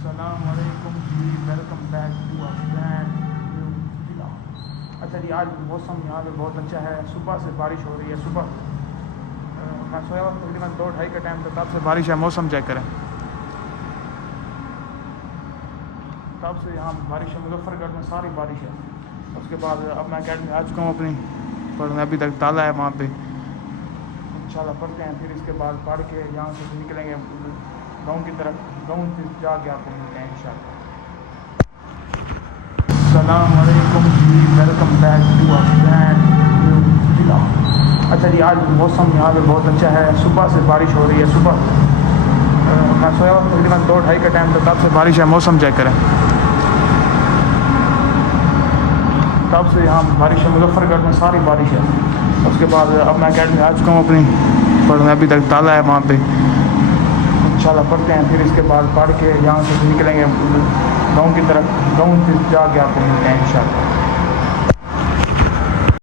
अस्सलामुअलैकुम जी, welcome back to a brand new vlog. अच्छा जी, आज मौसम यहाँ पे बहुत अच्छा है। सुबह से बारिश हो रही है। सुबह मैं सोया हुआ तकरीबन 2-2:30 का टाइम था, तब से बारिश है। मौसम चेक करें, तब से यहाँ बारिश है। मुजफ्फरगढ़ में सारी बारिश है। उसके बाद अब मैं अकेडमी आ चुका हूँ अपनी, पर मैं अभी तक ताला है वहाँ पे। इंशाल्लाह पढ़ते हैं, फिर इसके बाद पढ़ के यहाँ से निकलेंगे गाँव की तरफ। गाँव से जाके आपको मिलते हैं इंशाल्लाह। अस्सलामुअलैकुम जी, welcome back to a brand new vlog. अच्छा जी, आज मौसम यहाँ पे बहुत अच्छा है। सुबह से बारिश हो रही है। सुबह मैं सोया हुआ तकरीबन 2-2:30 का टाइम था, तब से बारिश है। मौसम चेक करें, तब से यहाँ बारिश है। मुजफ्फरगढ़ में सारी बारिश है। उसके बाद अब मैं अकेडमी आ चुका हूँ अपनी, पर मैं अभी तक ताला है वहाँ पे। इंशाल्लाह पढ़ते हैं, फिर इसके बाद पढ़ के यहाँ से निकलेंगे गाँव की तरफ। गाँव से जाके आपको मिलते हैं इंशाल्लाह।